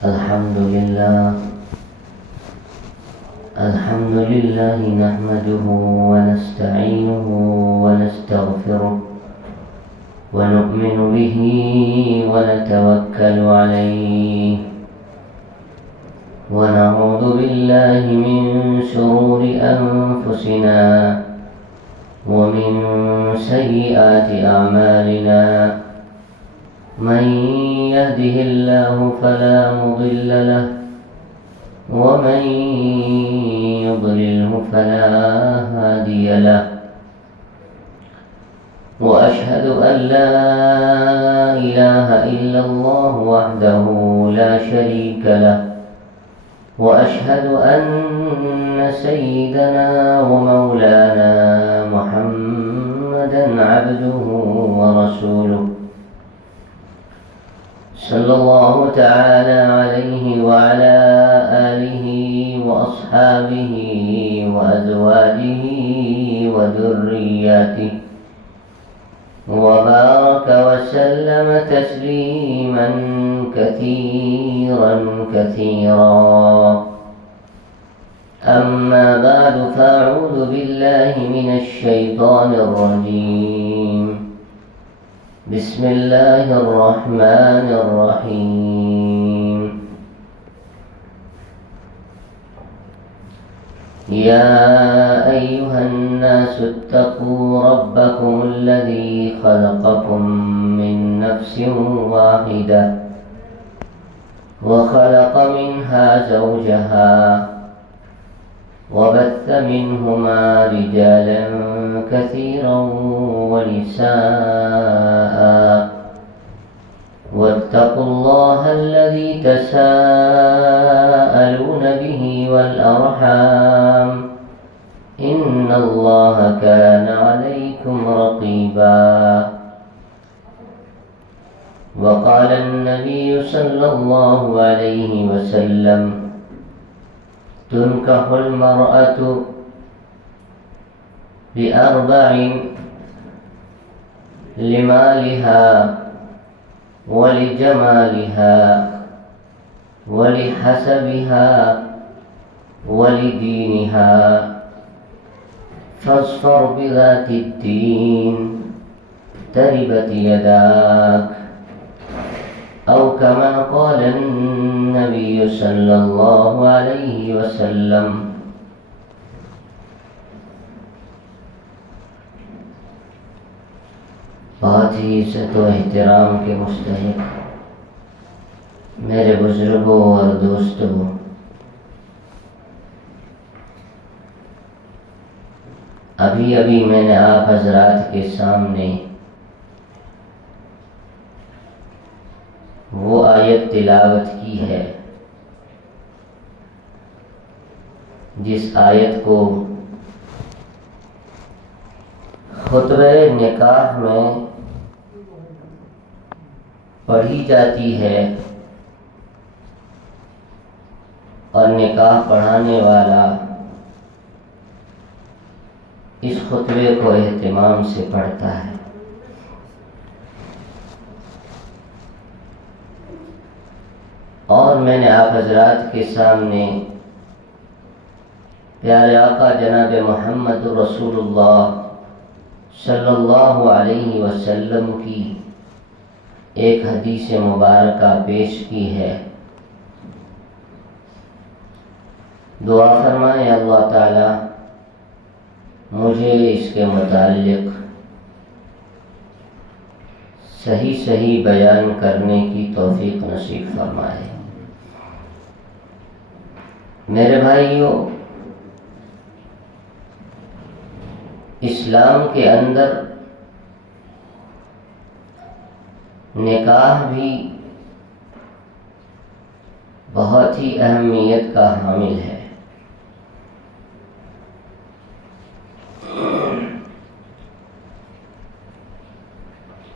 الحمد لله نحمده ونستعينه ونستغفره ونؤمن به ونتوكل عليه ونعوذ بالله من شرور أنفسنا ومن سيئات أعمالنا من يهده الله فلا مضل له ومن يضلله فلا هادي له وأشهد أن لا إله إلا الله وحده لا شريك له وأشهد أن سيدنا ومولانا محمدا عبده ورسوله صلى الله تعالى عليه وعلى آله وأصحابه وأزواجه وذرياته وبارك وسلم تسليما كثيرا أما بعد فأعوذ بالله من الشيطان الرجيم بسم الله الرحمن الرحيم يا أيها الناس اتقوا ربكم الذي خلقكم من نفس واحدة وخلق منها زوجها وبث منهما رجالا كثيرا ونساء واتقوا الله الذي تساءلون به والأرحام إن الله كان عليكم رقيبا وقال النبي صلى الله عليه وسلم تنكح المرأة بأربع لمالها ولجمالها ولحسبها ولدينها فاظفر بذات الدين تربت يداك أو كما قال النبي صلى الله عليه وسلم بہت ہی عزت و احترام کے مستحق میرے بزرگوں اور دوستوں، ابھی میں نے آپ حضرات کے سامنے وہ آیت تلاوت کی ہے جس آیت کو خطبہ نکاح میں پڑھی جاتی ہے اور نکاح پڑھانے والا اس خطبے کو اہتمام سے پڑھتا ہے۔ اور میں نے آپ حضرات کے سامنے پیارے آقا جناب محمد رسول اللہ صلی اللہ علیہ وسلم کی ایک حدیث مبارکہ پیش کی ہے۔ دعا فرمائے اللہ تعالی مجھے اس کے متعلق صحیح بیان کرنے کی توفیق نصیب فرمائے۔ میرے بھائیوں، اسلام کے اندر نکاح بھی بہت ہی اہمیت کا حامل ہے۔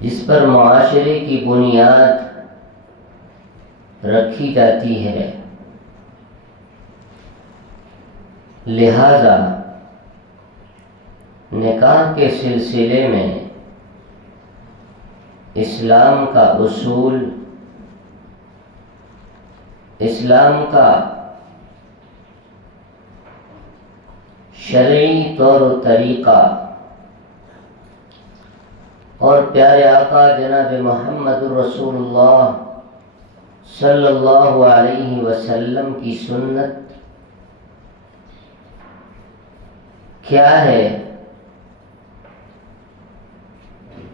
جس پر معاشرے کی بنیاد رکھی جاتی ہے، لہذا نکاح کے سلسلے میں اسلام کا اصول اسلام کا شرعی طور و طریقہ اور پیارے آقا جناب محمد رسول اللہ صلی اللہ علیہ وسلم کی سنت کیا ہے،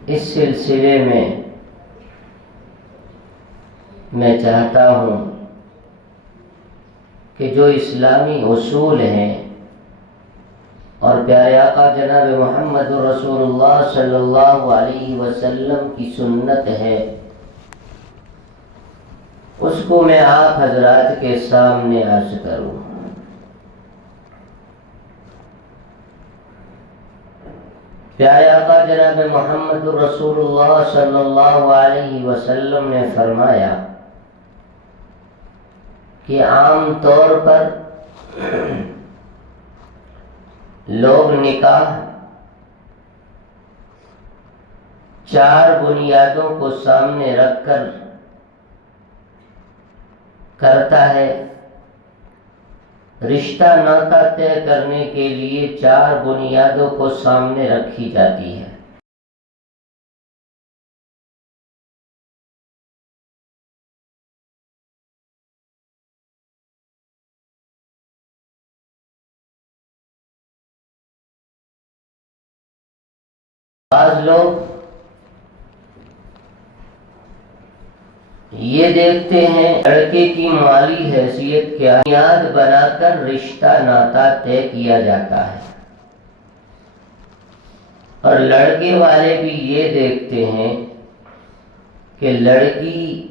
اس سلسلے میں چاہتا ہوں کہ جو اسلامی اصول ہیں اور پیارے آقا جناب محمد رسول اللہ صلی اللہ علیہ وسلم کی سنت ہے، اس کو میں آپ حضرات کے سامنے عرض کروں۔ پیارے آقا جناب محمد رسول اللہ صلی اللہ علیہ وسلم نے فرمایا کہ عام طور پر لوگ نکاح 4 بنیادوں کو سامنے رکھ کر کرتا ہے۔ رشتہ ناطہ طے کرنے کے لیے 4 بنیادوں کو سامنے رکھی جاتی ہے۔ بعض لوگ یہ دیکھتے ہیں لڑکے کی مالی حیثیت کیا بنیاد بنا کر رشتہ ناطہ طے کیا جاتا ہے، اور لڑکے والے بھی یہ دیکھتے ہیں کہ لڑکی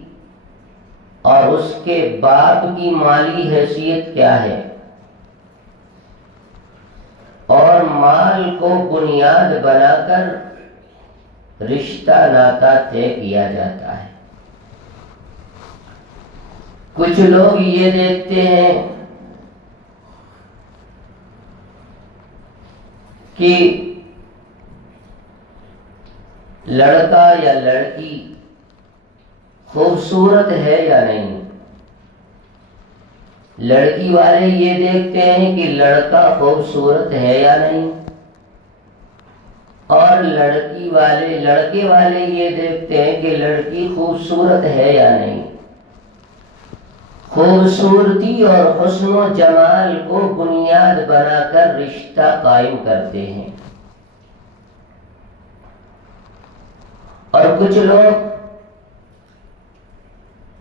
اور اس کے باپ کی مالی حیثیت کیا ہے، اور مال کو بنیاد بنا کر رشتہ ناطہ طے کیا جاتا ہے۔ کچھ لوگ یہ دیکھتے ہیں کہ لڑکا یا لڑکی خوبصورت ہے یا نہیں۔ لڑکی والے یہ دیکھتے ہیں کہ لڑکا خوبصورت ہے یا نہیں، اور لڑکے والے یہ دیکھتے ہیں کہ لڑکی خوبصورت ہے یا نہیں۔ خوبصورتی اور حسن و جمال کو بنیاد بنا کر رشتہ قائم کرتے ہیں، اور کچھ لوگ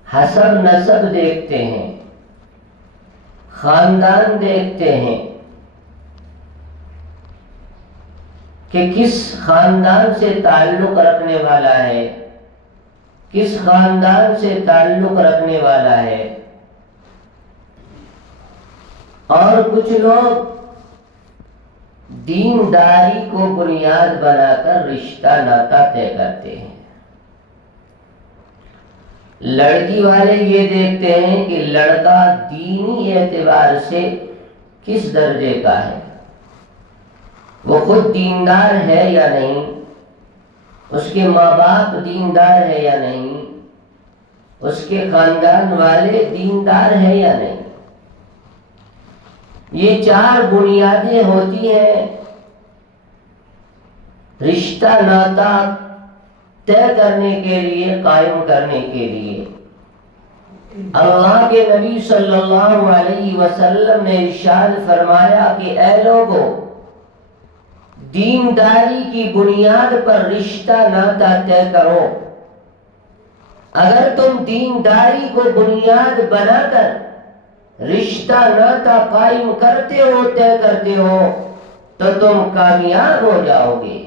حسب نسب دیکھتے ہیں، خاندان دیکھتے ہیں کہ کس خاندان سے تعلق رکھنے والا ہے، کس خاندان سے تعلق رکھنے والا ہے، اور کچھ لوگ دینداری کو بنیاد بنا کر رشتہ ناطہ طے کرتے ہیں۔ لڑکی والے یہ دیکھتے ہیں کہ لڑکا دینی اعتبار سے کس درجے کا ہے، وہ خود دیندار ہے یا نہیں، اس کے ماں باپ دیندار ہے یا نہیں، اس کے خاندان والے دیندار ہیں یا نہیں۔ یہ 4 بنیادیں ہوتی ہیں رشتہ ناطہ طے کرنے کے لیے، قائم کرنے کے لیے۔ اللہ کے نبی صلی اللہ علیہ وسلم نے ارشاد فرمایا کہ اے لوگو، دینداری کی بنیاد پر رشتہ ناطہ طے کرو۔ اگر تم دینداری کو بنیاد بنا کر رشتہ ناطہ قائم کرتے ہو، طے کرتے ہو، تو تم کامیاب ہو جاؤ گے۔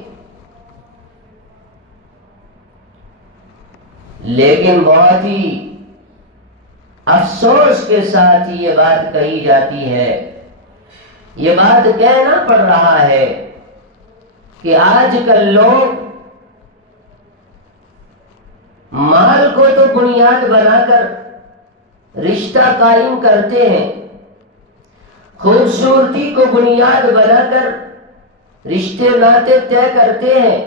لیکن بہت ہی افسوس کے ساتھ یہ بات کہی جاتی ہے، یہ بات کہنا پڑ رہا ہے کہ آج کل لوگ مال کو تو بنیاد بنا کر رشتہ قائم کرتے ہیں، خوبصورتی کو بنیاد بنا کر رشتے ناطے طے کرتے ہیں،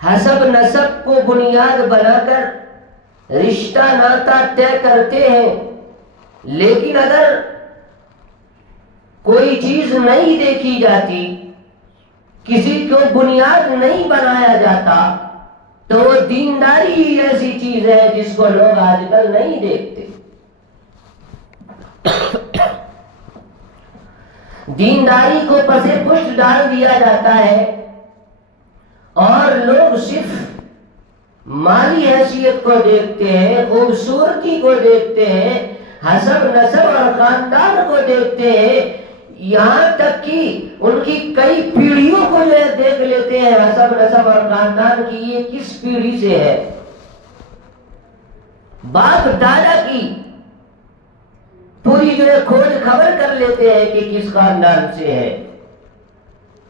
حسب نسب کو بنیاد بنا کر رشتہ ناطہ طے کرتے ہیں، لیکن اگر کوئی چیز نہیں دیکھی جاتی، کسی کو بنیاد نہیں بنایا جاتا، تو وہ دینداری ہی ایسی چیز ہے جس کو لوگ آج کل نہیں دیکھتے۔ دینداری کو پس پشت ڈال دیا جاتا ہے اور لوگ صرف مالی حیثیت کو دیکھتے ہیں، خوبصورتی کو دیکھتے ہیں، حسب نسب اور خاندان کو دیکھتے ہیں، یہاں تک کہ ان کی کئی پیڑھیوں کو دیکھ لیتے ہیں، حسب نسب اور خاندان کی یہ کس پیڑھی سے ہے، باپ دادا کی پوری کھوج خبر کر لیتے ہیں کہ کس خاندان سے ہے،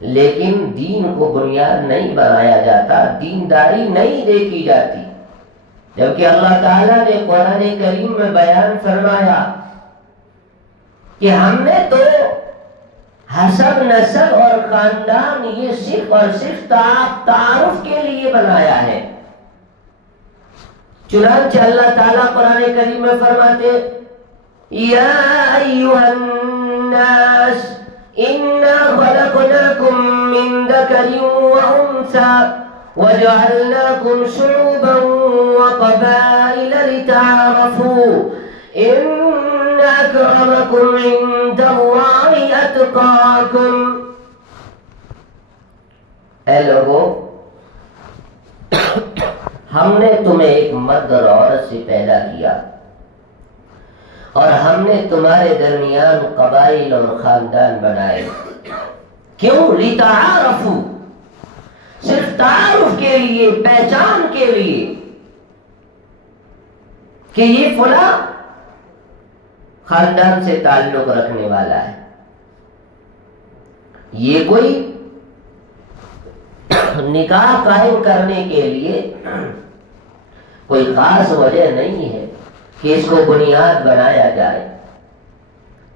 لیکن دین کو بنیاد نہیں بنایا جاتا، دینداری نہیں دیکھی جاتی۔ جبکہ اللہ تعالیٰ نے قرآن کریم میں بیان فرمایا کہ ہم نے تو حسب نسب اور خاندان یہ صرف اور صرف تعارف کے لیے بنایا ہے۔ چنانچہ اللہ تعالیٰ قرآن کریم میں فرماتے یا ایھا الناس انا خلقناکم من ذکر وانثی وجعلناکم شعوبا وقبائل لتعارفوا ان اکرمکم عند اللہ اتقاکم۔ اے لوگو، ہم نے تمہیں ایک مرد اور عورت سے پیدا کیا اور ہم نے تمہارے درمیان قبائل اور خاندان بنائے۔ کیوں؟ لتعارفوا، صرف تعارف کے لیے، پہچان کے لیے کہ یہ فلاں خاندان سے تعلق رکھنے والا ہے۔ یہ کوئی نکاح قائم کرنے کے لیے کوئی خاص وجہ نہیں ہے کہ اس کو بنیاد بنایا جائے۔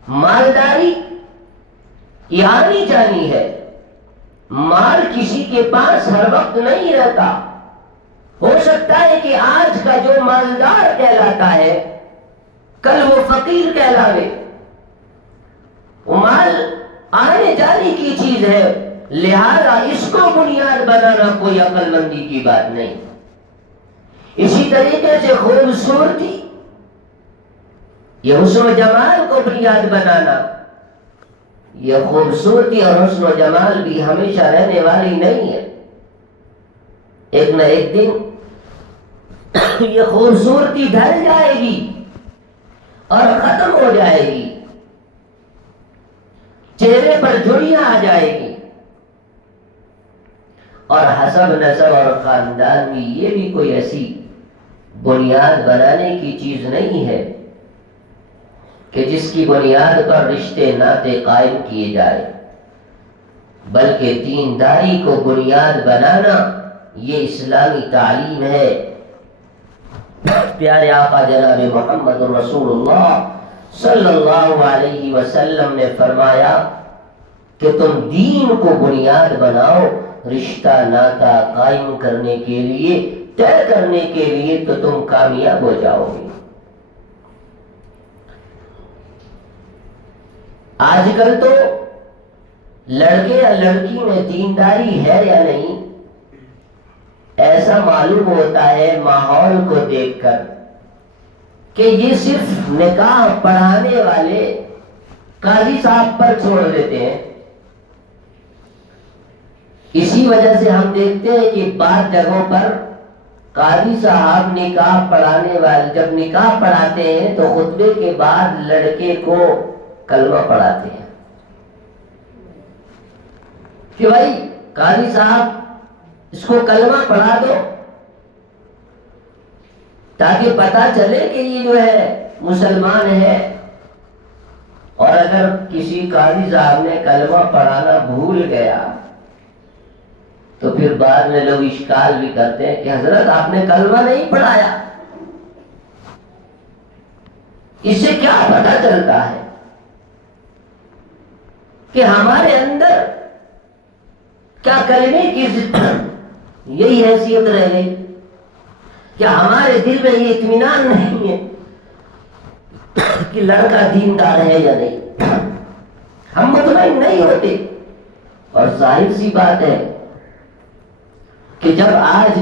مالداری یہ آنی جانی ہے، مال کسی کے پاس ہر وقت نہیں رہتا۔ ہو سکتا ہے کہ آج کا جو مالدار کہلاتا ہے کل وہ فقیر کہلاوے۔ وہ مال آنے جانے کی چیز ہے، لہذا اس کو بنیاد بنانا کوئی عقل مندی کی بات نہیں۔ اسی طریقے سے خوبصورتی، یہ حسن و جمال کو بنیاد بنانا، یہ خوبصورتی اور حسن و جمال بھی ہمیشہ رہنے والی نہیں ہے۔ ایک نہ ایک دن یہ خوبصورتی ڈھل جائے گی اور ختم ہو جائے گی، چہرے پر جھریاں آ جائے گی۔ اور حسب نسب اور خاندان میں یہ بھی کوئی ایسی بنیاد بنانے کی چیز نہیں ہے کہ جس کی بنیاد پر رشتے ناطے قائم کیے جائے، بلکہ دینداری کو بنیاد بنانا یہ اسلامی تعلیم ہے۔ پیارے آقا جناب محمد رسول اللہ صلی اللہ علیہ وسلم نے فرمایا کہ تم دین کو بنیاد بناؤ، رشتہ ناطا قائم کرنے کے لیے، طے کرنے کے لیے، تو تم کامیاب ہو جاؤ گے۔ آج کل تو لڑکے یا لڑکی میں دینداری ہے یا نہیں ایسا معلوم ہوتا ہے ماحول کو دیکھ کر کہ یہ صرف نکاح پڑھانے والے قاضی صاحب پر چھوڑ دیتے ہیں۔ اسی وجہ سے ہم دیکھتے ہیں کہ بعض جگہوں پر قاضی صاحب نکاح پڑھانے والے جب نکاح پڑھاتے ہیں تو خطبے کے بعد لڑکے کو کلمہ پڑھاتے ہیں کہ بھائی قاضی صاحب اس کو کلمہ پڑھا دو تاکہ پتہ چلے کہ یہ جو ہے مسلمان ہے۔ اور اگر کسی قاضی صاحب نے کلمہ پڑھانا بھول گیا تو پھر بعد میں لوگ اشکال بھی کرتے ہیں کہ حضرت آپ نے کلمہ نہیں پڑھایا۔ اس سے کیا پتہ چلتا ہے کہ ہمارے اندر کیا کلمے کی یہی حیثیت رہ گئی، کیا ہمارے دل میں یہ اطمینان نہیں ہے کہ لڑکا دیندار ہے یا نہیں، ہم مطمئن نہیں ہوتے. اور ظاہر سی بات ہے کہ جب آج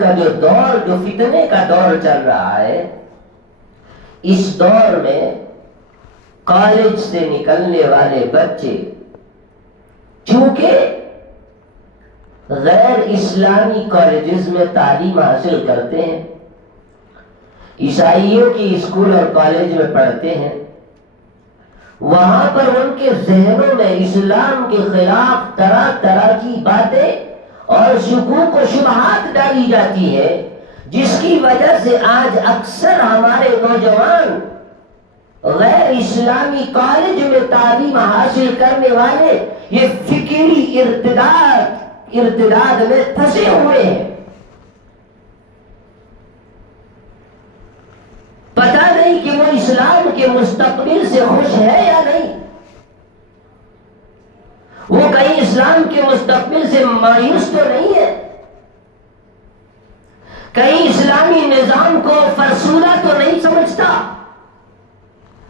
کا جو دور، جو فتنے کا دور چل رہا ہے، اس دور میں کالج سے نکلنے والے بچے چونکہ غیر اسلامی کالجز میں تعلیم حاصل کرتے ہیں، عیسائیوں کی اسکول اور کالج میں پڑھتے ہیں، وہاں پر ان کے ذہنوں میں اسلام کے خلاف طرح طرح کی باتیں اور شکوک و شبہات ڈالی جاتی ہے، جس کی وجہ سے آج اکثر ہمارے نوجوان غیر اسلامی کالج میں تعلیم حاصل کرنے والے یہ فکری ارتداد میں پھنسے ہوئے ہیں. پتہ نہیں کہ وہ اسلام کے مستقبل سے خوش ہے یا نہیں، وہ کہیں اسلام کے مستقبل سے مایوس تو نہیں ہے، کہیں اسلامی نظام کو فرسودہ تو نہیں سمجھتا،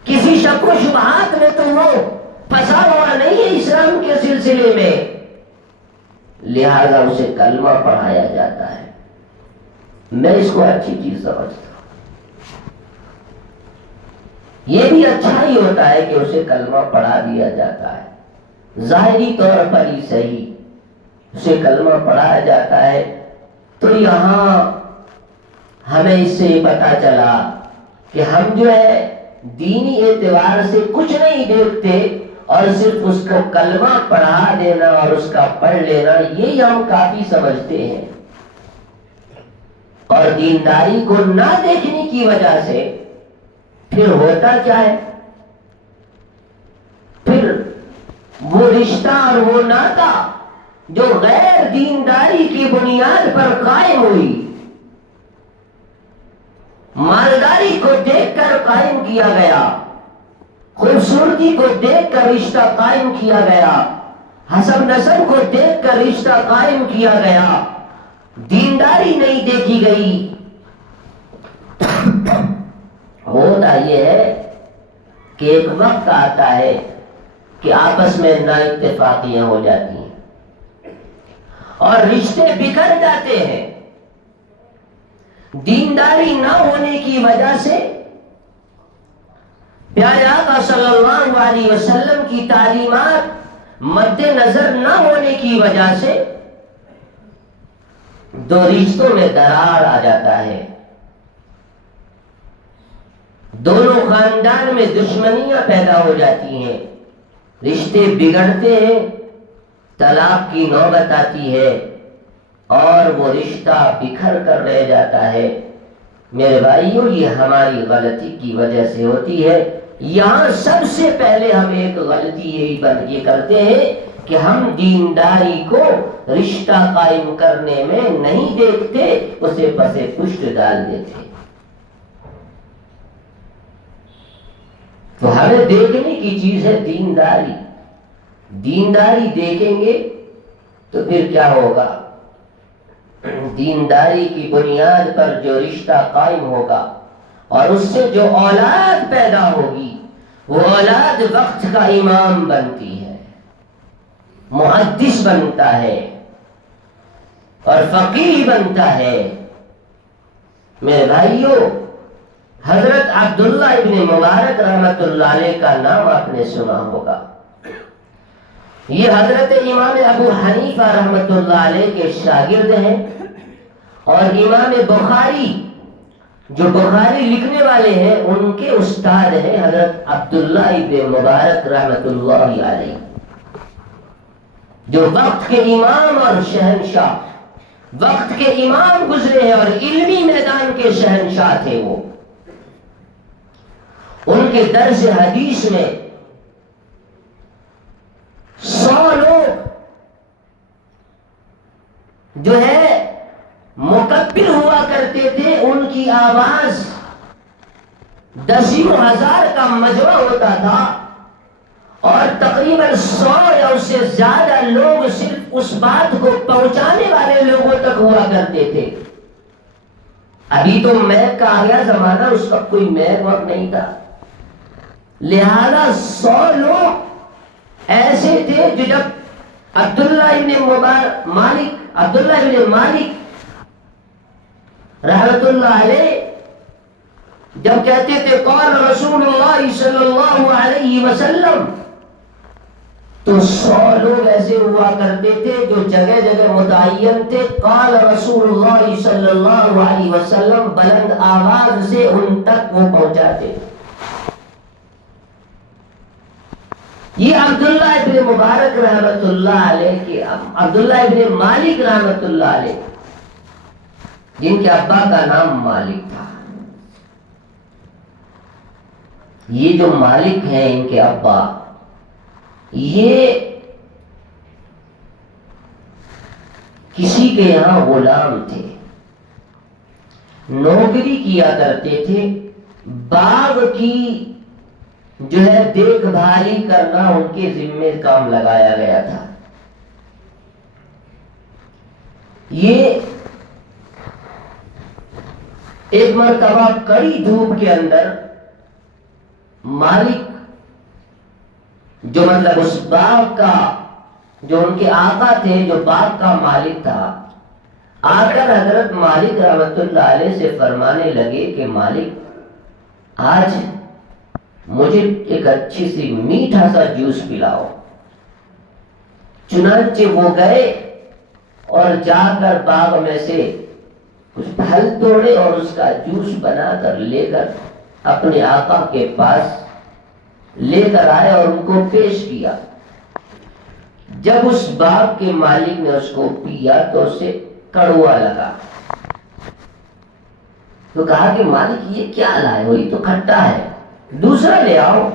کسی شک و شبہات میں تو وہ پھنسا ہوا نہیں ہے اسلام کے سلسلے میں، لہذا اسے کلمہ پڑھایا جاتا ہے. میں اس کو اچھی چیز سمجھتا ہوں. یہ بھی اچھا ہی ہوتا ہے کہ اسے کلمہ پڑھا دیا جاتا ہے، ظاہری طور پر ہی صحیح اسے کلمہ پڑھایا جاتا ہے. تو یہاں ہمیں اس سے یہ پتا چلا کہ ہم جو ہے دینی اعتبار سے کچھ نہیں دیکھتے، اور صرف اس کو کلمہ پڑھا دینا اور اس کا پڑھ لینا یہی ہم کافی سمجھتے ہیں. اور دینداری کو نہ دیکھنے کی وجہ سے پھر ہوتا کیا ہے، پھر وہ رشتہ اور وہ ناتا جو غیر دینداری کی بنیاد پر قائم ہوئی، مالداری کو دیکھ کر قائم کیا گیا، خوبصورتی کو دیکھ کر رشتہ قائم کیا گیا، حسب نسب کو دیکھ کر رشتہ قائم کیا گیا، دینداری نہیں دیکھی گئی. ہوتا یہ ہے کہ ایک وقت آتا ہے کہ آپس میں نا اتفاقیاں ہو جاتی ہیں اور رشتے بکھر جاتے ہیں. دینداری نہ ہونے کی وجہ سے، پیارے آقا صلی اللہ علیہ وسلم کی تعلیمات مد نظر نہ ہونے کی وجہ سے دو رشتوں میں درار آ جاتا ہے، دونوں خاندان میں دشمنیاں پیدا ہو جاتی ہیں، رشتے بگڑتے ہیں، طلاق کی نوبت آتی ہے اور وہ رشتہ بکھر کر رہ جاتا ہے. میرے بھائیوں، یہ ہماری غلطی کی وجہ سے ہوتی ہے. یہاں سب سے پہلے ہم ایک غلطی یہ کرتے ہیں کہ ہم دینداری کو رشتہ قائم کرنے میں نہیں دیکھتے، اسے پسے پشت ڈال دیتے. تو ہمیں دیکھنے کی چیز ہے دینداری. دینداری دیکھیں گے تو پھر کیا ہوگا؟ دینداری کی بنیاد پر جو رشتہ قائم ہوگا اور اس سے جو اولاد پیدا ہوگی، وہ اولاد وقت کا امام بنتی ہے، محدث بنتا ہے اور فقیہ بنتا ہے. میرے بھائیوں، حضرت عبداللہ ابن مبارک رحمت اللہ علیہ کا نام آپ نے سنا ہوگا. یہ حضرت امام ابو حنیفہ رحمت اللہ علیہ کے شاگرد ہیں، اور امام بخاری جو بخاری لکھنے والے ہیں ان کے استاد ہیں حضرت عبداللہ ابن مبارک رحمت اللہ علیہ، جو وقت کے امام اور شہنشاہ، وقت کے امام گزرے ہیں اور علمی میدان کے شہنشاہ تھے. وہ ان کے درس حدیث میں 100 لوگ جو ہے مکبر ہوا کرتے تھے، ان کی آواز 10,000 کا مجمع ہوتا تھا، اور تقریباً 100 یا اس سے زیادہ لوگ صرف اس بات کو پہنچانے والے لوگوں تک ہوا کرتے تھے. ابھی تو میک کا آ گیا زمانہ، اس وقت کوئی میک وقت نہیں تھا. لہذا 100 لوگ ایسے تھے جو جب عبداللہ ابن مالک رحمت اللہ علیہ جب کہتے تھے قال رسول اللہ صلی اللہ علیہ وسلم، تو 100 لوگ ایسے ہوا کرتے تھے جو جگہ جگہ متعین تھے، قال رسول اللہ صلی اللہ علیہ وسلم بلند آواز سے ان تک وہ پہنچاتے۔ یہ عبداللہ ابن مبارک رحمت اللہ علیہ کے عبداللہ ابن مالک رحمت اللہ علیہ، جن کے ابا کا نام مالک تھا، یہ جو مالک ہیں ان کے ابا، یہ کسی کے یہاں غلام تھے، نوکری کیا کرتے تھے، باغ کی جو ہے دیکھ بھالی کرنا ان کے ذمے کام لگایا گیا تھا۔ یہ ایک مرتبہ کڑی دھوپ کے اندر مالک جو مطلب اس باغ کا جو ان کے آقا تھے، جو باغ کا مالک تھا، آ کر حضرت مالک رحمت اللہ علیہ سے فرمانے لگے کہ مالک آج مجھے ایک اچھی سی میٹھا سا جوس پلاؤ۔ چنانچہ وہ گئے اور جا کر باغ میں سے کچھ پھل توڑے اور اس کا جوس بنا کر لے کر اپنے آقا کے پاس لے کر آئے اور ان کو پیش کیا۔ جب اس باغ کے مالک نے اس کو پیا تو اسے کڑوا لگا، تو کہا کہ مالک یہ کیا لائے ہو، یہ تو کھٹا ہے، دوسرا لے آؤ۔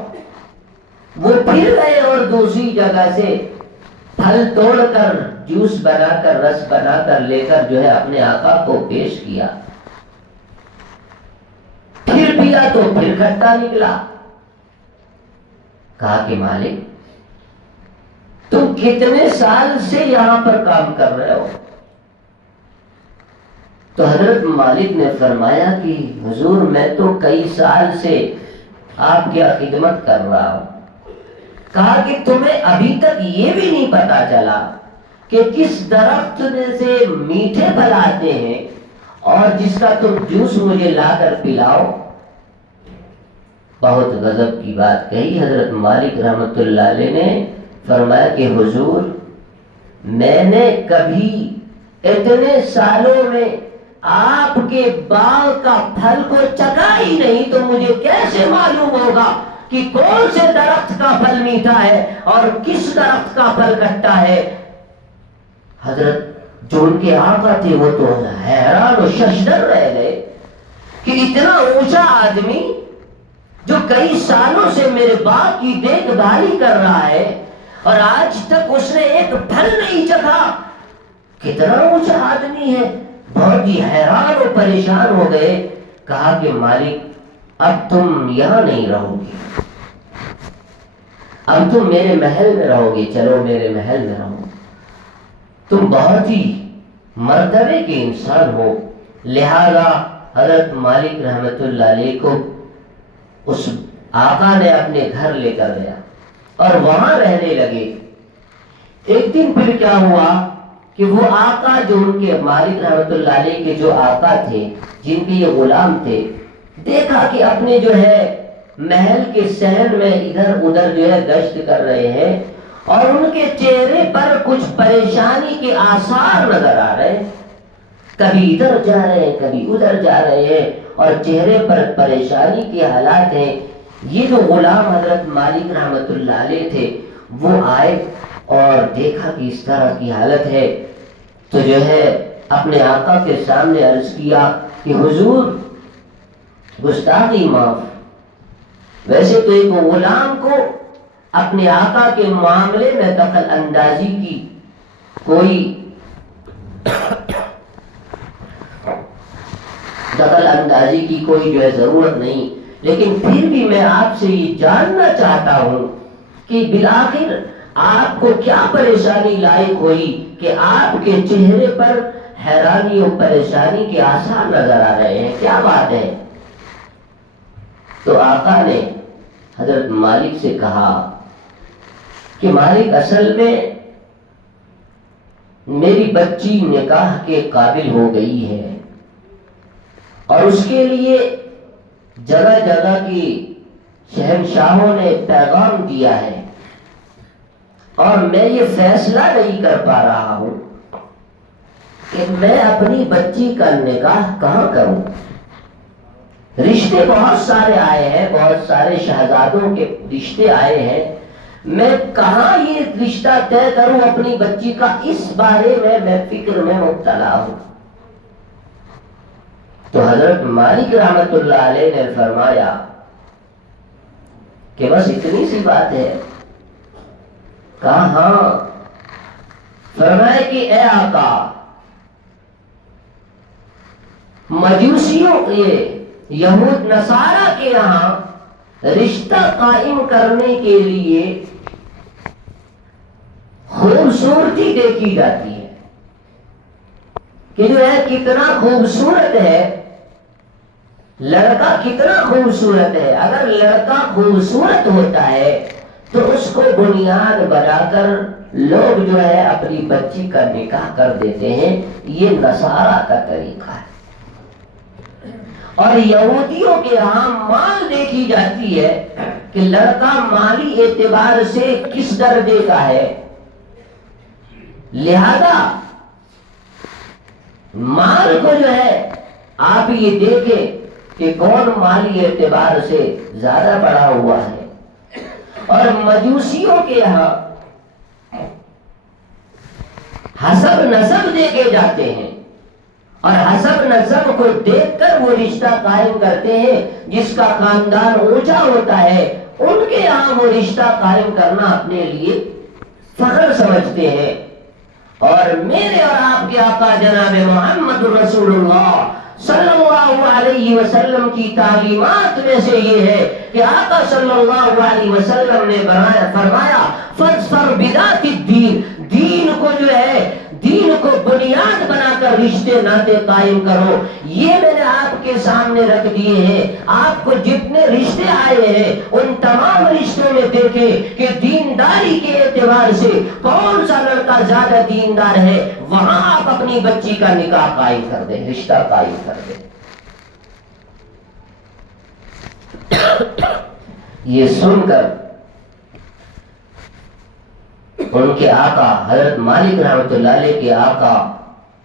وہ پھر گئے اور دوسری جگہ سے پھل توڑ کر جوس بنا کر رس بنا کر لے کر جو ہے اپنے آقا کو پیش کیا، پھر پیا تو پھر کھٹا نکلا۔ کہا کہ مالک تم کتنے سال سے یہاں پر کام کر رہے ہو؟ تو حضرت مالک نے فرمایا کہ حضور میں تو کئی سال سے آپ کی خدمت کر رہا ہوں۔ کہا کہ تمہیں ابھی تک یہ بھی نہیں پتا چلا کہ کس درخت سے میٹھے پھل آتے ہیں اور جس کا تم جوس مجھے لا کر پلاؤ؟ بہت غضب کی بات کہی حضرت مالک رحمت اللہ علیہ نے، فرمایا کہ حضور میں نے کبھی اتنے سالوں میں آپ کے باغ کا پھل کو چکھا ہی نہیں، تو مجھے کیسے معلوم ہوگا کہ کون سے درخت کا پھل میٹھا ہے اور کس درخت کا پھل کھٹا ہے؟ حضرت جو ان کے آقا تھے وہ تو حیران و ششدر رہ گئے کہ اتنا اونچا آدمی جو کئی سالوں سے میرے باغ کی دیکھ بھالی کر رہا ہے اور آج تک اس نے ایک پھل نہیں چکھا، کتنا اونچا آدمی ہے۔ بہت ہی حیران و پریشان ہو گئے۔ کہا کہ مالک اب تم یہاں نہیں رہو گے، اب تم میرے محل میں رہو گے، چلو میرے محل میں رہو، تم بہت ہی مرتبے کے انسان ہو۔ لہذا حضرت مالک رحمت اللہ علیہ کو اس آقا نے اپنے گھر لے کر گیا اور وہاں رہنے لگے۔ ایک دن پھر کیا ہوا کہ وہ آقا جو ان کے مالک رحمت اللہ علیہ کے جو آقا تھے، جن کے یہ غلام تھے، دیکھا کہ اپنے جو ہے محل کے صحن میں ادھر ادھر جو ہے گشت کر رہے ہیں اور ان کے چہرے پر کچھ پریشانی کے آثار نظر آ رہے ہیں، کبھی ادھر جا رہے ہیں کبھی ادھر جا رہے ہیں اور چہرے پر پریشانی کے حالات ہیں۔ یہ جو غلام حضرت مالک رحمت اللہ علیہ تھے وہ آئے اور دیکھا کہ اس طرح کی حالت ہے، تو جو ہے اپنے آقا کے سامنے عرض کیا کہ حضور گستاخی معاف۔ ویسے تو ایک غلام کو اپنے آقا کے معاملے میں دخل اندازی کی کوئی جو ہے ضرورت نہیں، لیکن پھر بھی میں آپ سے یہ جاننا چاہتا ہوں کہ بالآخر آپ کو کیا پریشانی لاحق ہوئی کہ آپ کے چہرے پر حیرانی و پریشانی کے آثار نظر آ رہے ہیں، کیا بات ہے؟ تو آقا نے حضرت مالک سے کہا کہ مالک اصل میں میری بچی نکاح کے قابل ہو گئی ہے اور اس کے لیے جگہ جگہ کی شہنشاہوں نے پیغام دیا ہے اور میں یہ فیصلہ نہیں کر پا رہا ہوں کہ میں اپنی بچی کا نکاح کہاں کروں. رشتے بہت سارے آئے ہیں, بہت سارے شہزادوں کے رشتے آئے ہیں, میں کہاں یہ رشتہ طے کروں اپنی بچی کا, اس بارے میں فکر میں مبتلا ہوں. تو حضرت مالک رحمت اللہ علیہ نے فرمایا کہ بس اتنی سی بات ہے. کہا ہاں. فرمایا کہ اے آقا, مجوسیوں کے, یہود نصارہ کے یہاں رشتہ قائم کرنے کے لیے خوبصورتی دیکھی جاتی ہے کہ جو ہے کتنا خوبصورت ہے لڑکا, کتنا خوبصورت ہے. اگر لڑکا خوبصورت ہوتا ہے تو اس کو بنیاد بنا کر لوگ جو ہے اپنی بچی کا نکاح کر دیتے ہیں. یہ نصارہ کا طریقہ ہے. اور یہودیوں کے یہاں مال دیکھی جاتی ہے کہ لڑکا مالی اعتبار سے کس درجے کا ہے, لہذا مال کو جو ہے آپ یہ دیکھیں کہ کون مالی اعتبار سے زیادہ بڑا ہوا ہے. اور مجوسیوں کے یہاں حسب نسب دیکھے جاتے ہیں اور حسب نسب کو دیکھ کر وہ رشتہ قائم کرتے ہیں. جس کا خاندان اونچا ہوتا ہے ان کے یہاں وہ رشتہ قائم کرنا اپنے لیے فخر سمجھتے ہیں. اور میرے اور آپ کے آقا جناب محمد رسول اللہ صلی اللہ علیہ وسلم کی تعلیمات میں سے یہ ہے کہ آقا صلی اللہ علیہ وسلم نے فرمایا فاظفر بذات الدین, دین کو جو ہے دین کو بنیاد بنا کر رشتے ناطے قائم کرو. یہ میں نے آپ کے سامنے رکھ دیے ہیں. آپ کو جتنے رشتے آئے ہیں ان تمام رشتوں میں دیکھیں کہ دینداری کے اعتبار سے کون سا لڑکا زیادہ دیندار ہے, وہاں آپ اپنی بچی کا نکاح قائم کر دیں, رشتہ قائم کر دیں. یہ سن کر ان کے آقا حضرت مالک رحمت اللہ علیہ کے آقا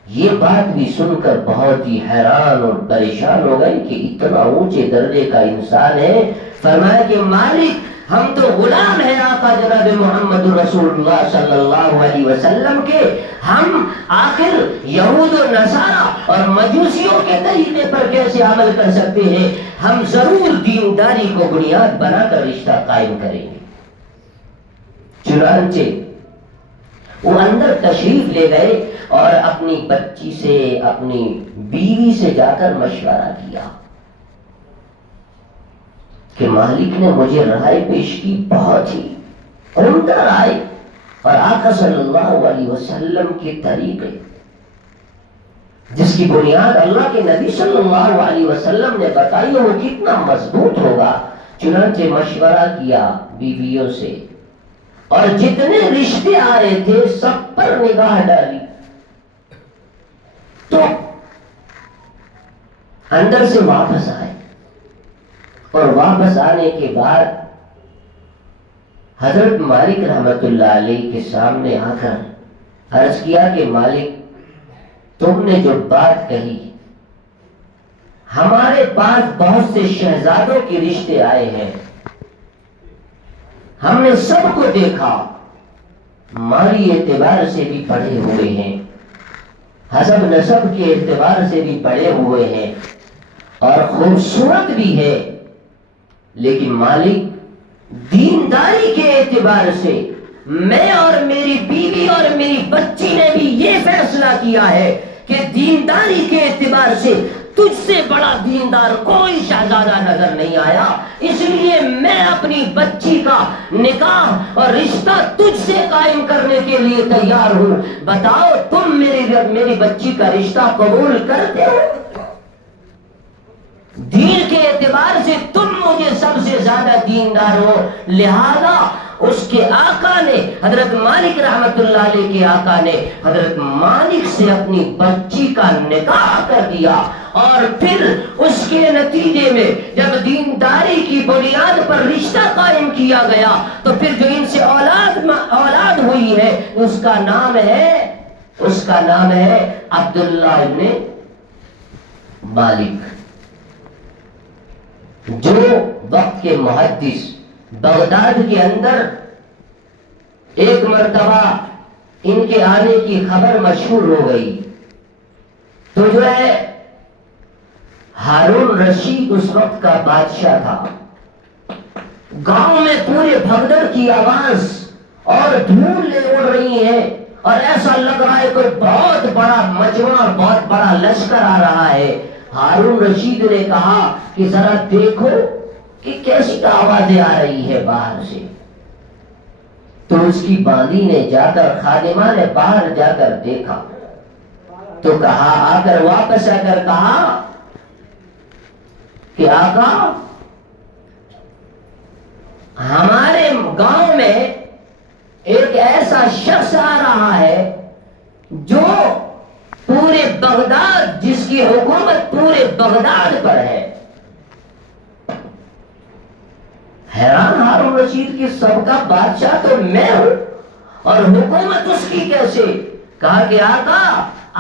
یہ بات بھی سن کر بہت ہی حیران اور پریشان ہو گئے کہ اتنا اونچے درجے کا انسان ہے. فرمایا کہ مالک ہم تو غلام ہیں آقا جناب محمد رسول اللہ صلی اللہ علیہ وسلم کے, ہم آخر یہود و نصارہ اور مجوسیوں کے طریقے پر کیسے عمل کر سکتے ہیں. ہم ضرور دینداری کو بنیاد بنا کر رشتہ قائم کریں گے. چنانچہ وہ اندر تشریف لے گئے اور اپنی بچی سے, اپنی بیوی سے جا کر مشورہ کیا کہ مالک نے مجھے رائے پیش کی, بہت ہی عمدہ رائے, اور آقا صلی اللہ علیہ وسلم کے طریقے جس کی بنیاد اللہ کے نبی صلی اللہ علیہ وسلم نے بتائی وہ کتنا مضبوط ہوگا. چنانچہ مشورہ کیا بیویوں سے اور جتنے رشتے آ رہے تھے سب پر نگاہ ڈالی تو اندر سے واپس آئے. اور واپس آنے کے بعد حضرت مالک رحمت اللہ علیہ کے سامنے آ کر عرض کیا کہ مالک تم نے جو بات کہی, ہمارے پاس بہت سے شہزادوں کے رشتے آئے ہیں, ہم نے سب کو دیکھا, مالی اعتبار سے بھی بڑے ہوئے ہیں, حسب نسب کے اعتبار سے بھی بڑے ہوئے ہیں اور خوبصورت بھی ہے, لیکن مالک دینداری کے اعتبار سے میں اور میری بیوی اور میری بچی نے بھی یہ فیصلہ کیا ہے کہ دینداری کے اعتبار سے تجھ سے بڑا دیندار کوئی شہزادہ نظر نہیں آیا, اس لیے میں اپنی بچی کا نکاح اور رشتہ تجھ سے قائم کرنے کے لیے تیار ہوں. بتاؤ تم میری بچی کا رشتہ قبول کرتے ہو؟ دین کے اعتبار سے تم مجھے سب سے زیادہ دیندار ہو، لہذا اس کے آقا نے، حضرت مالک رحمت اللہ علیہ کے آقا نے حضرت مالک سے اپنی بچی کا نکاح کر دیا، اور پھر اس کے نتیجے میں جب دینداری کی بنیاد پر رشتہ قائم کیا گیا تو پھر جو ان سے اولاد ہوئی ہے اس کا نام ہے عبداللہ ابن مالک، جو وقت کے محدث بغداد کے اندر ایک مرتبہ ان کے آنے کی خبر مشہور ہو گئی تو جو ہے ہارون رشید اس وقت کا بادشاہ تھا، گاؤں میں پورے بھگدڑ کی آواز اور دھول لے اڑ رہی ہے اور ایسا لگ رہا ہے کوئی بہت بڑا مجمع، بہت بڑا لشکر آ رہا ہے۔ ہارون رشید نے کہا کہ ذرا دیکھو کہ کیسی آوازیں آ رہی ہے باہر سے، تو اس کی باندی نے جا کر، خادمہ نے باہر جا کر دیکھا تو کہا، آ کر واپس آ کر کہا کہ آقا ہمارے گاؤں میں ایک ایسا شخص آ رہا ہے جو پورے بغداد، جس کی حکومت پورے بغداد پر ہے۔ حیران ہارون رشید کی سب کا بادشاہ تو میں ہوں اور حکومت اس کی کیسے؟ کہا کہ آقا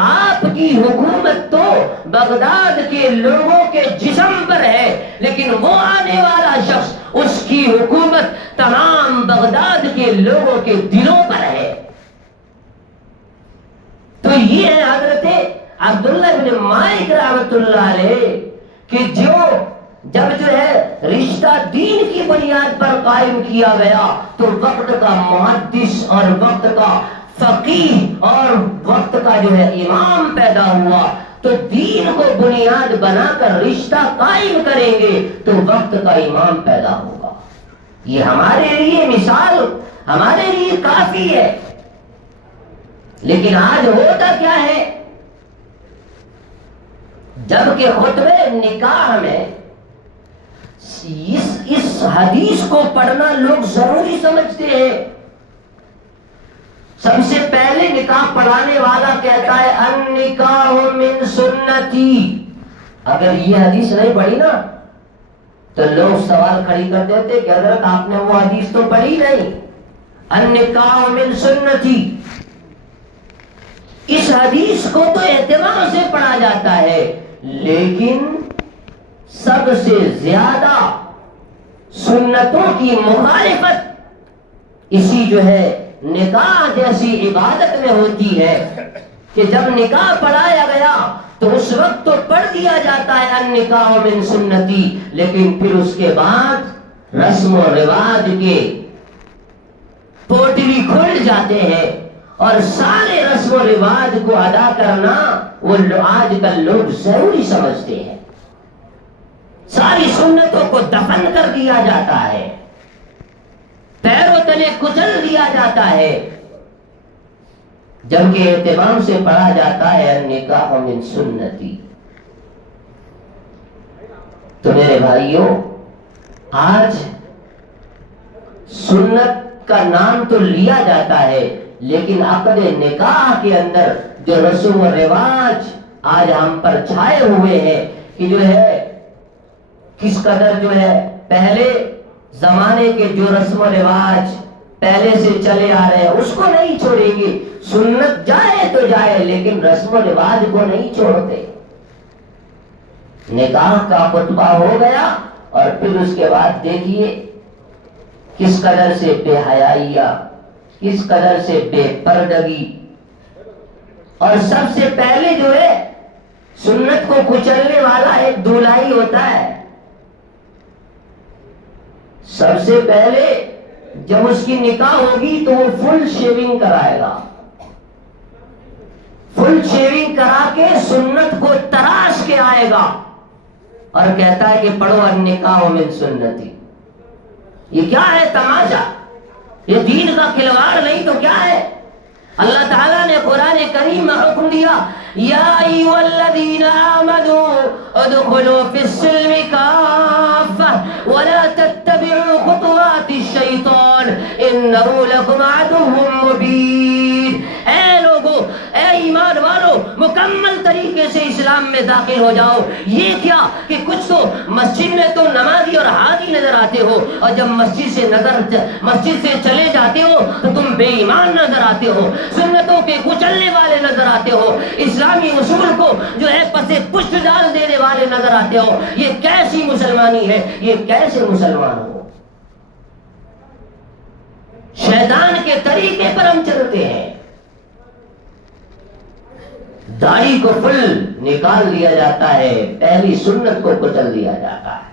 آپ کی حکومت تو بغداد کے لوگوں کے جسم پر ہے، لیکن وہ آنے والا شخص، اس کی حکومت تمام بغداد کے لوگوں کے دلوں پر ہے۔ تو یہ ہے حضرت عبداللہ بن مالک رحمت اللہ علیہ کہ جب جو ہے رشتہ دین کی بنیاد پر قائم کیا گیا تو وقت کا محدث اور وقت کا فقیہ اور وقت کا جو ہے امام پیدا ہوا، تو دین کو بنیاد بنا کر رشتہ قائم کریں گے تو وقت کا امام پیدا ہوگا۔ یہ ہمارے لیے مثال، ہمارے لیے کافی ہے۔ لیکن آج ہوتا کیا ہے، جبکہ خطبہ نکاح میں اس حدیث کو پڑھنا لوگ ضروری سمجھتے ہیں۔ سب سے پہلے نکاح پڑھانے والا کہتا ہے النکاح من سنتی۔ اگر یہ حدیث نہیں پڑھی نا تو لوگ سوال کھڑی کر دیتے کہ حضرت آپ نے وہ حدیث تو پڑھی نہیں، النکاح من سنتی۔ اس حدیث کو تو اہتمام سے پڑھا جاتا ہے، لیکن سب سے زیادہ سنتوں کی مخالفت اسی جو ہے نکاح جیسی عبادت میں ہوتی ہے کہ جب نکاح پڑھایا گیا تو اس وقت تو پڑھ دیا جاتا ہے النکاح من سنتی، لیکن پھر اس کے بعد رسم و رواج کے پوٹلی کھل جاتے ہیں اور سارے رسم و رواج کو ادا کرنا وہ آج کل لوگ ضروری سمجھتے ہیں۔ ساری سنتوں کو دفن کر دیا جاتا ہے، پیروں تلے کچل دیا جاتا ہے، جبکہ اہتمام سے پڑھا جاتا ہے النکاح من سنتی۔ تو میرے بھائیوں، آج سنت کا نام تو لیا جاتا ہے، لیکن عقد نکاح کے اندر جو رسم و رواج آج ہم پر چھائے ہوئے ہیں کہ جو ہے کس قدر جو ہے پہلے زمانے کے جو رسم و رواج پہلے سے چلے آ رہے ہیں اس کو نہیں چھوڑیں گے، سنت جائے تو جائے لیکن رسم و رواج کو نہیں چھوڑتے۔ نکاح کا خطبہ ہو گیا اور پھر اس کے بعد دیکھیے کس قدر سے بے حیائیاں، کس قدر سے بے پردگی، اور سب سے پہلے جو ہے سنت کو کچلنے والا ایک دولہائی ہوتا ہے۔ سب سے پہلے جب اس کی نکاح ہوگی تو وہ فل شیونگ کرائے گا، فل شیونگ کرا کے سنت کو تراش کے آئے گا اور کہتا ہے کہ پڑھو النکاح من سنتی۔ یہ کیا ہے تماشا؟ یہ دین کا کھلواڑ نہیں تو کیا ہے؟ اللہ تعالیٰ نے قرآن کریم میں حکم دیا یا ایھا الذین آمنوا ادخلوا فی السلم کافہ ولا تتبعوا خطوات الشیطان انہ لکم عدو مبین۔ اے لوگو، اے ایمان والو، مکمل طریقے سے اسلام میں داخل ہو جاؤ۔ یہ کیا کہ کچھ تو مسجد میں تو نمازی اور حاجی نظر آتے ہو، اور جب مسجد سے چلے جاتے ہو تو تم بے ایمان نظر آتے ہو، سنتوں کے کچلنے والے نظر آتے ہو، اسلامی اصول کو جو ہے پسے پشت ڈال دینے والے نظر آتے ہو۔ یہ کیسی مسلمانی ہے؟ یہ کیسے مسلمان ہو؟ شیطان کے طریقے پر ہم چلتے ہیں۔ داڑھی کو فل نکال دیا جاتا ہے، پہلی سنت کو کچل دیا جاتا ہے۔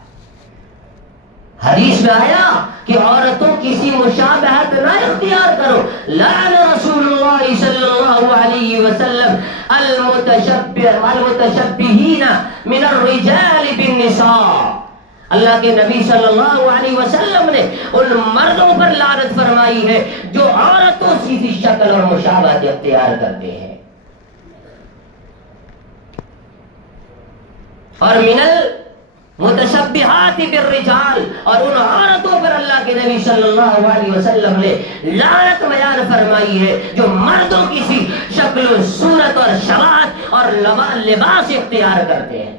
حدیث میں آیا کہ عورتوں کسی مشابہت نہ اختیار کرو، لعن رسول اللہ صلی اللہ علیہ وسلم المتشبہین من الرجال بالنساء۔ اللہ کے نبی صلی اللہ علیہ وسلم نے ان مردوں پر لعنت فرمائی ہے جو عورتوں سی شکل اور مشابہت اختیار کرتے ہیں۔ اور من المتشبہات بالرجال، اور ان عورتوں پر اللہ کے نبی صلی اللہ علیہ وسلم نے لعنت بیان فرمائی ہے جو مردوں کی سی شکل و صورت اور شباہت اور لباس اختیار کرتے ہیں۔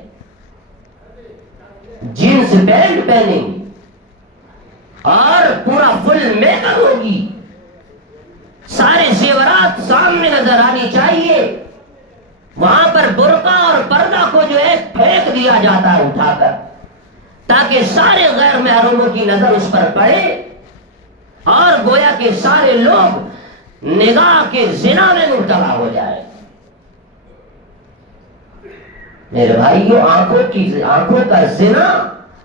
جینس پینٹ پہنیں گی اور پورا فل میک اپ ہوگی، سارے زیورات سامنے نظر آنی چاہیے، وہاں پر برقع اور پردہ کو جو ہے پھینک دیا جاتا ہے اٹھا کر، تاکہ سارے غیر محرموں کی نظر اس پر پڑے اور گویا کہ سارے لوگ نگاہ کے زنا میں مبتلا ہو جائے۔ میرے بھائیو، آنکھوں کا زنا،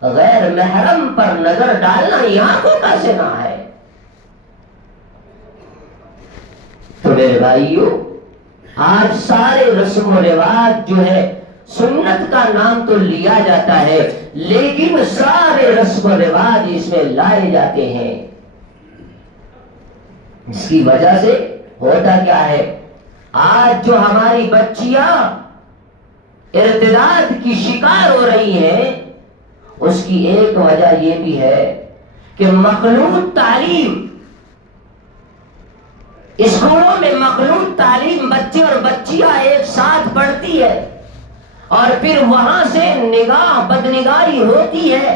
غیر محرم پر نظر ڈالنا یہ آنکھوں کا زنا ہے۔ تو میرے بھائیو، آج سارے رسم و رواج جو ہے سنت کا نام تو لیا جاتا ہے، لیکن سارے رسم و رواج اس میں لائے جاتے ہیں۔ جس کی وجہ سے ہوتا کیا ہے؟ آج جو ہماری بچیاں ارتداد کی شکار ہو رہی ہیں، اس کی ایک وجہ یہ بھی ہے کہ مخلوط تعلیم، اسکولوں میں مخلوط تعلیم بچے اور بچیاں ایک ساتھ پڑھتی ہے، اور پھر وہاں سے نگاہ بدنگاہی ہوتی ہے،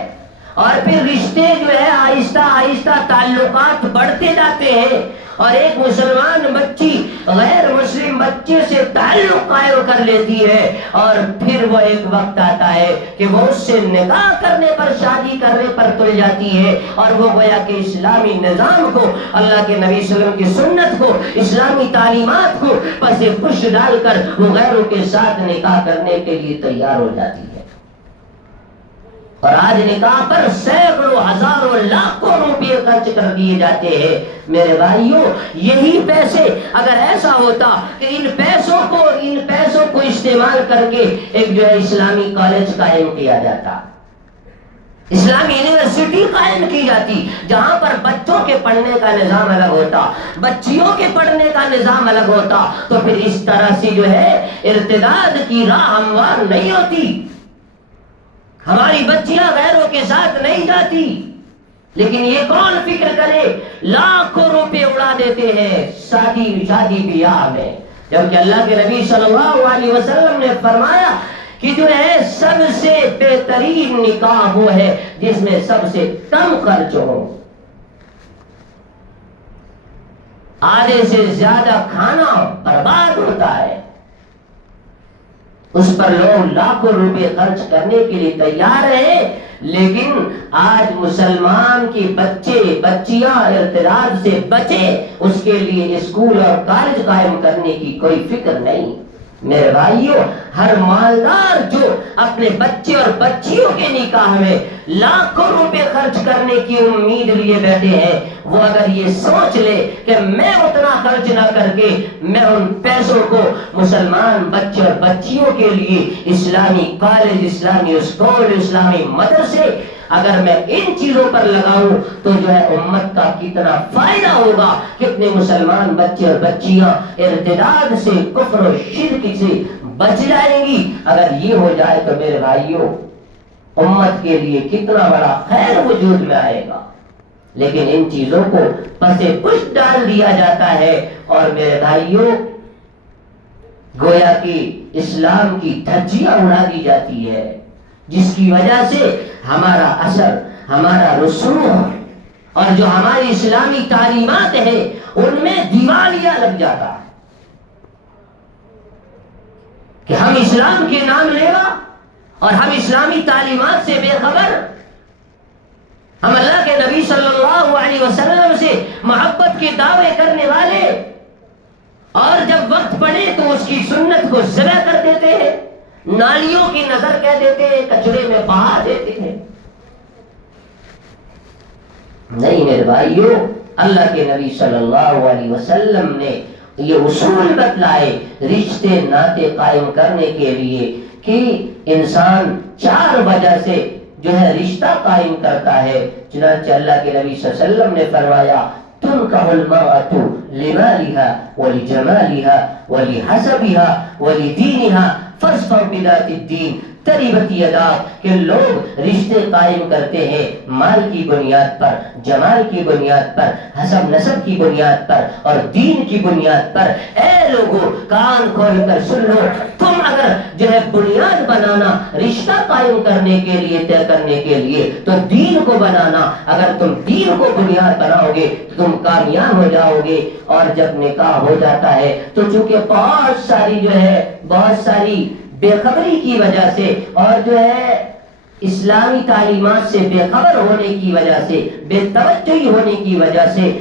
اور پھر رشتے جو ہے آہستہ آہستہ تعلقات بڑھتے جاتے ہیں، اور ایک مسلمان بچی غیر مسلم بچے سے تعلق قائم کر لیتی ہے، اور پھر وہ ایک وقت آتا ہے کہ وہ اس سے نکاح کرنے پر، شادی کرنے پر تل جاتی ہے، اور وہ گویا کہ اسلامی نظام کو، اللہ کے نبی صلی اللہ علیہ وسلم کی سنت کو، اسلامی تعلیمات کو پس پش ڈال کر وہ غیروں کے ساتھ نکاح کرنے کے لیے تیار ہو جاتی ہے۔ اور آج نکاح پر سینکڑوں ہزاروں لاکھوں روپے خرچ کر دیے جاتے ہیں۔ میرے بھائیوں، یہی پیسے اگر ایسا ہوتا کہ ان پیسوں کو استعمال کر کے ایک جو ہے اسلامی کالج قائم کیا جاتا، اسلامی یونیورسٹی قائم کی جاتی، جہاں پر بچوں کے پڑھنے کا نظام الگ ہوتا، بچیوں کے پڑھنے کا نظام الگ ہوتا، تو پھر اس طرح سے جو ہے ارتداد کی راہ ہموار نہیں ہوتی، ہماری بچیاں غیروں کے ساتھ نہیں جاتی۔ لیکن یہ کون فکر کرے؟ لاکھوں روپے اڑا دیتے ہیں شادی بیاہ میں، جبکہ اللہ کے نبی صلی اللہ علیہ وسلم نے فرمایا کہ جو ہے سب سے بہترین نکاح وہ ہے جس میں سب سے کم خرچ ہو، آدھے سے زیادہ کھانا برباد ہوتا ہے، اس پر لوگ لاکھوں روپے خرچ کرنے کے لیے تیار ہیں، لیکن آج مسلمان کے بچیاں ارتداد سے بچے، اس کے لیے اسکول اور کالج قائم کرنے کی کوئی فکر نہیں۔ میرے بھائیوں، ہر مالدار جو اپنے بچے اور بچیوں کے نکاح میں لاکھوں روپے خرچ کرنے کی امید لیے بیٹھے ہیں، وہ اگر یہ سوچ لے کہ میں اتنا خرچ نہ کر کے میں ان پیسوں کو مسلمان بچے اور بچیوں کے لیے اسلامی کالج، اسلامی اسکول، اسلامی مدرسے اگر میں ان چیزوں پر لگاؤں تو جو ہے امت کا کتنا فائدہ ہوگا، کتنے مسلمان بچے اور بچیاں ارتداد سے، کفر و شرک سے بچ جائیں گی۔ اگر یہ ہو جائے تو میرے بھائیوں امت کے لیے کتنا بڑا خیر وجود میں آئے گا، لیکن ان چیزوں کو پسے پشت ڈال دیا جاتا ہے اور میرے بھائیوں گویا کہ اسلام کی دھجیاں اڑا دی جاتی ہے، جس کی وجہ سے ہمارا اثر، ہمارا رسوخ اور جو ہماری اسلامی تعلیمات ہیں ان میں دیوالیہ لگ جاتا ہے کہ ہم اسلام کے نام لیوا اور ہم اسلامی تعلیمات سے بے خبر، ہم اللہ کے نبی صلی اللہ علیہ وسلم سے محبت کے دعوے کرنے والے، اور جب وقت پڑے تو اس کی سنت کو ضائع کر دیتے ہیں، نالیوں کی نظر کہہ دیتے ہیں، کچرے میں بہا دیتے ہیں۔ نہیں میرے بھائیوں، اللہ کے نبی صلی اللہ علیہ وسلم نے یہ اصول بتلائے رشتے ناطے قائم کرنے کے لیے کہ انسان 4 وجہ سے جو ہے رشتہ قائم کرتا ہے۔ چنانچہ اللہ کے نبی صلی اللہ علیہ وسلم نے فرمایا تنکح المرأة لمالها ولجمالها ولحسبها ولدينها فاظفر بذات الدين تربت یداک، کہ لوگ رشتے قائم کرتے ہیں مال کی بنیاد پر، جمال کی بنیاد پر، حسب نسب کی بنیاد پر اور دین کی بنیاد پر۔ اے لوگوں کان کھول کر سن لو، تم اگر جو ہے بنیاد بنانا رشتہ قائم کرنے کے لیے، طے کرنے کے لیے، تو دین کو بنانا، اگر تم دین کو بنیاد بناؤ گے تو تم کامیاب ہو جاؤ گے۔ اور جب نکاح ہو جاتا ہے تو چونکہ بہت ساری بے خبری کی وجہ سے اور جو ہے اسلامی تعلیمات سے بے خبر ہونے کی وجہ سے، بے توجہی ہونے کی وجہ سے،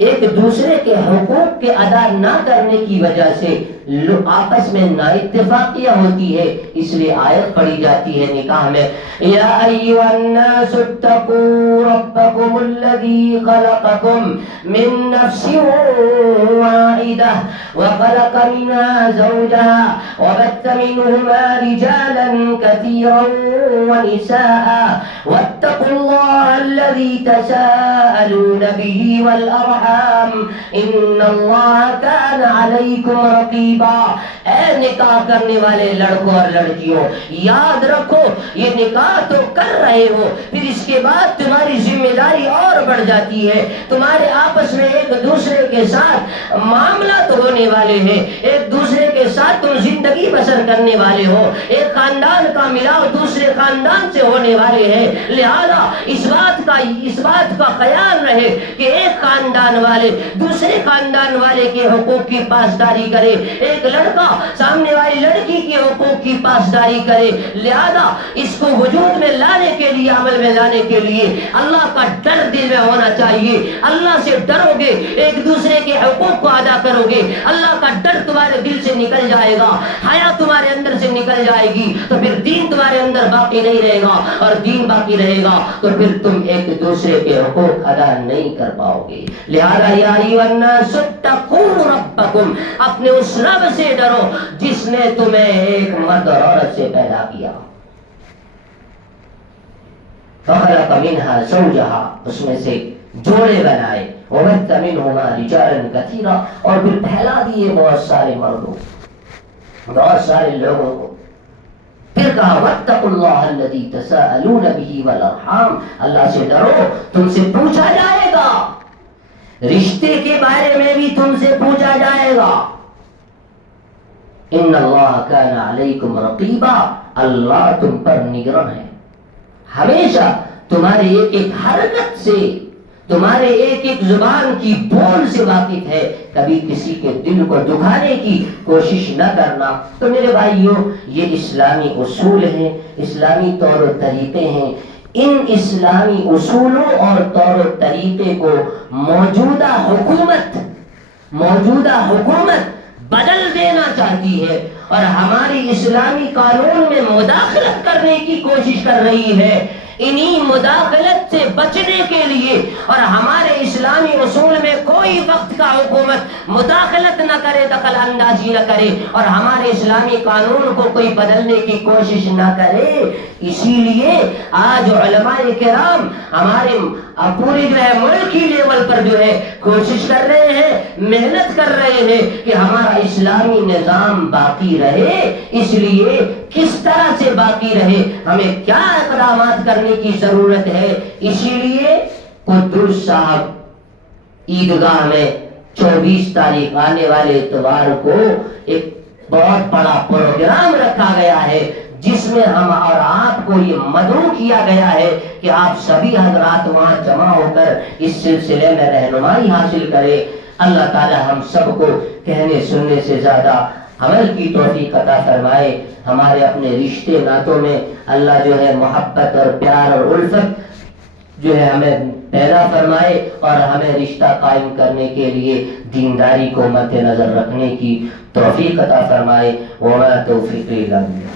ایک دوسرے کے حقوق کے ادا نہ کرنے کی وجہ سے آپس میں نا اتفاقیہ ہوتی ہے، اس لیے آیت پڑھی جاتی ہے نکاح میں، یا ایھا الناس اتقوا ربکم الذی خلقکم من نفس واحدہ وخلق منها زوجها وبث منهما رجالا كثيرا ونساء واتقوا الله الذي تساءلون به والأرحام ان اللہ کان علیکم رقیبا۔ اے نکاح کرنے والے لڑکوں اور لڑکیوں، یاد رکھو یہ نکاح تو کر رہے ہو، پھر اس کے بعد تمہاری ذمہ داری اور بڑھ جاتی ہے، تمہارے آپس میں ایک دوسرے کے ساتھ معاملات ہونے والے ہیں، ایک دوسرے کے ساتھ تم زندگی بسر کرنے والے ہو، ایک خاندان کا ملاؤ دوسرے خاندان سے ہونے والے ہیں، لہذا اس بات کا خیال رہے کہ ایک خاندان والے دوسرے خاندان والے کے حقوق کی پاسداری کرے، ایک لڑکا سامنے والی لڑکی کے حقوق کی پاسداری کرے۔ لہذا اس کو وجود میں لانے کے لیے، عمل میں لانے کے لیے اللہ کا ڈر دل میں ہونا چاہیے۔ اللہ سے ڈرو گے، ایک دوسرے کے حقوق کو ادا کرو گے، اللہ کا ڈر تمہارے دل سے نکل جائے گا، حیا تمہارے اندر سے نکل جائے گی، تو پھر دین تمہارے اندر باقی نہیں رہے گا، اور دین باقی رہے گا تو پھر تم ایک دوسرے کے حقوق ادا نہیں کر پاؤ گے۔ لہذا یا ایھا الناس اتقوا ربکم، اپنے اس رب سے ڈرو جس نے تمہیں ایک مرد اور عورت سے پیدا کیا، فخلق منها زوجها، اس میں سے جوڑے بنائے، وبث منهما رجالا كثيرا، اور پھر پھیلا دیے بہت سارے مردوں، بہت سارے لوگوں کو۔ پھر کہا واتقوا اللہ الذی تساءلون به والارحام، اللہ سے ڈرو، تم سے پوچھا جائے گا، رشتے کے بارے میں بھی تم سے پوچھا جائے گا۔ ان اللہ کان علیکم رقیبا، اللہ تم پر نگراں ہے، ہمیشہ تمہارے ایک ایک حرکت سے، تمہارے ایک ایک زبان کی بول سے واقف ہے، کبھی کسی کے دل کو دکھانے کی کوشش نہ کرنا۔ تو میرے بھائیوں یہ اسلامی اصول ہیں، اسلامی طور و طریقے ہیں، ان اسلامی اصولوں اور طور و طریقے کو موجودہ حکومت بدل دینا چاہتی ہے اور ہماری اسلامی قانون میں مداخلت کرنے کی کوشش کر رہی ہے۔ انہی مداخلت سے بچنے کے لیے اور ہمارے اسلامی اصول میں کوئی وقت کا حکومت مداخلت نہ کرے، دخل اندازی نہ کرے، اور ہمارے اسلامی قانون کو کوئی بدلنے کی کوشش نہ کرے۔ اسی لیے آج علماء کرام ہمارے پوری جو ہے ملکی لیول مکمل پر جو ہے کوشش کر رہے ہیں، محنت کر رہے ہیں کہ ہمارا اسلامی نظام باقی رہے۔ اس لیے کس طرح سے باقی رہے، ہمیں کیا اقدامات کرنے کی ضرورت ہے، اسی لیے قدوس صاحب عیدگاہ میں 24 تاریخ آنے والے اتوار کو ایک بہت بڑا پروگرام رکھا گیا ہے، جس میں ہم اور آپ کو یہ مدعو کیا گیا ہے کہ آپ سبھی حضرات وہاں جمع ہو کر اس سلسلے میں رہنمائی حاصل کریں۔ اللہ تعالی ہم سب کو کہنے سننے سے زیادہ عمل کی توفیق عطا فرمائے۔ ہمارے اپنے رشتے ناتوں میں اللہ جو ہے محبت اور پیار اور الفت جو ہے ہمیں پیدا فرمائے، اور ہمیں رشتہ قائم کرنے کے لیے دینداری کو مد نظر رکھنے کی توفیق عطا فرمائے۔ وما توفیقی الا باللہ۔